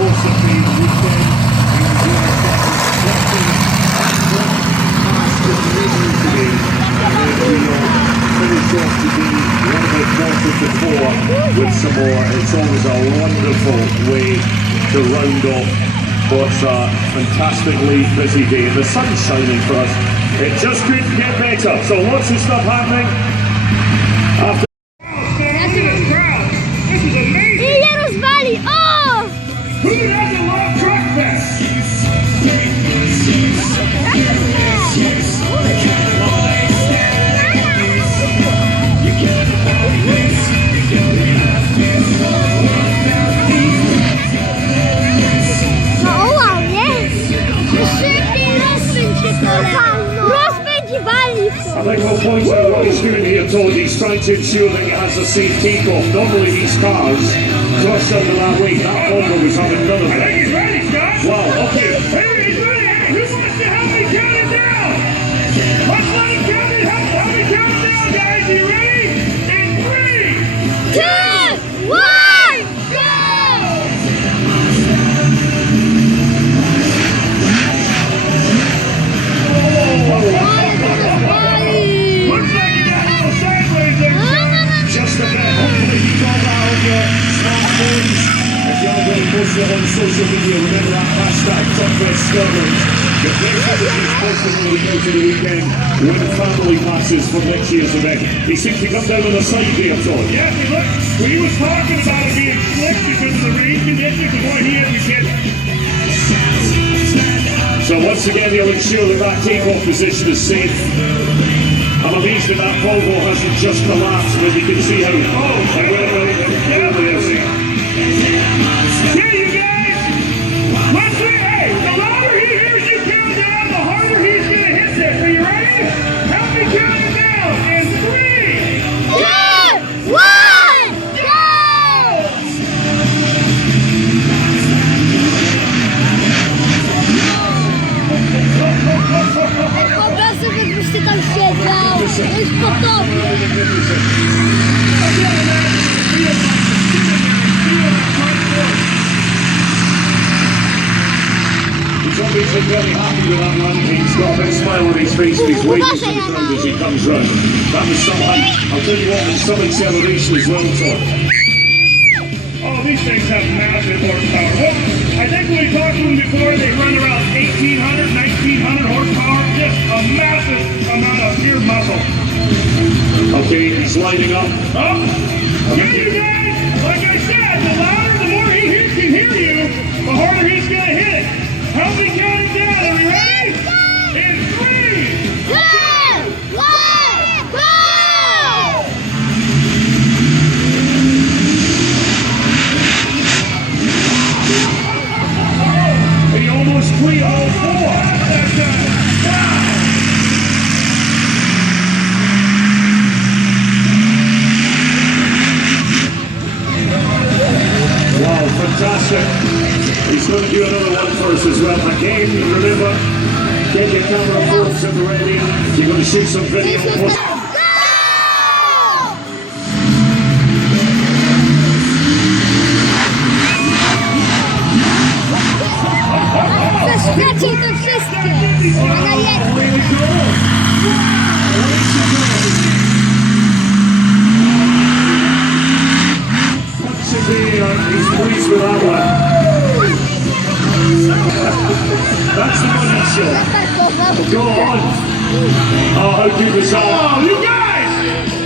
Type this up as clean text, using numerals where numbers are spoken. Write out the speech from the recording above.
course of the weekend. Finish off today, one about 4 with some more. It's always a wonderful way to round off what's a fantastically busy day. The sun's shining for us. It just couldn't get better. So lots of stuff happening. After this is amazing. Oh! Who doesn't love Truck Fest? I think we'll point out what he's doing here, Todd. He's trying to ensure that he has a safe takeoff. Normally these cars crush under that weight. That Volvo was having none of it. I think he's ready, Scott. Wow, okay. Hey, he's ready. Hey, who wants to help me count it down? Let's let him count it. Help me count it down, guys. You ready? In 3, 2, 1, go! Looks like you got a little sideways there, Scott. Just a bit. Hopefully you got that on your smartphones. If you're going to post it on social media, remember that hashtag TruckFestScotland. The place that is posted when we go to the weekend win family passes for next year's event. He seemed to come down on the side there, Todd. Yeah, he was talking about it being slick because of the rain conditions, but boy, he had the kid. So once again, he'll ensure that that takeoff position is safe. I'm amazed that that Volvo hasn't just collapsed, but you can see how Yeah, you guys. Let's see. Hey, the louder he hears you count down, the harder he's going to hit this. Are you ready? Help me count it down. In 3, 2, 1, go! Obraz wypuści tam siedział. Jest podobny. He's obviously very happy with that landing. He's got a big smile on his face and he's waving to the crowd as he comes round. That was some height. I'll tell you what, there's some acceleration as well, Todd. Oh, these things have massive horsepower. Well, I think when we talked to them before, they run around 1,800, 1,900 horsepower. Just a massive amount of pure muscle. Okay, he's lining up. Oh, yeah, you guys. Like I said, the louder, the more he can hear you, the harder he's going to hit it. Help me count it down. Are we ready? In 3, 2, 1, go! He almost cleared all 4. Wow, fantastic. He's going to do another one for us as well. Again, remember, get your camera phones at the ready. You're going to shoot some video. Zaskoczył to wszystkie, a na jedno. He's pleased with that one. That's the money shot. Go on. Oh, how good was that? Oh, you guys!